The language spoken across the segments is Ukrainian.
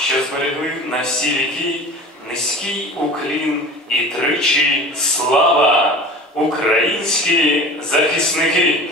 що зберегли на всі віки низький уклін і тричі слава, українські захисники.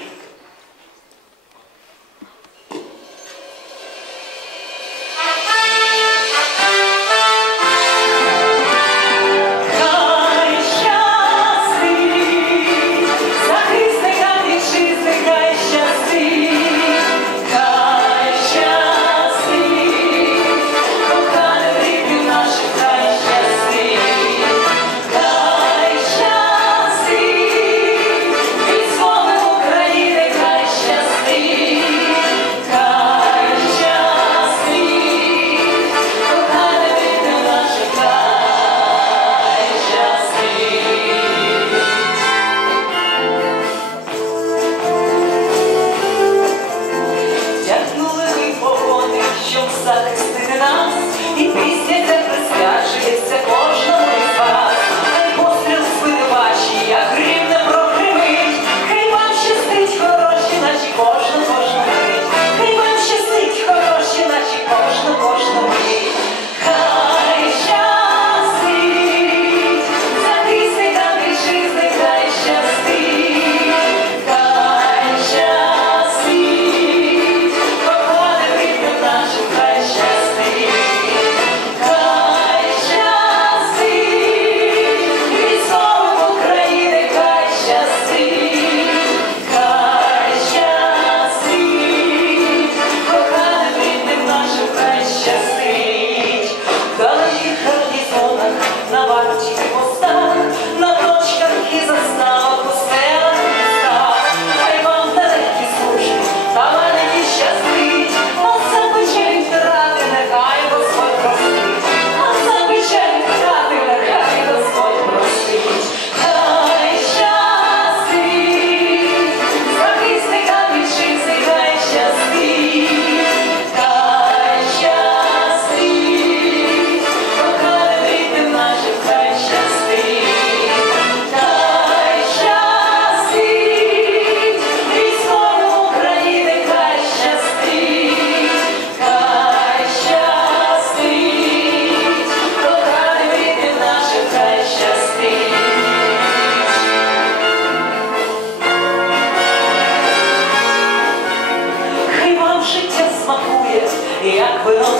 і пісня ця присвячується. на варті. 않고요.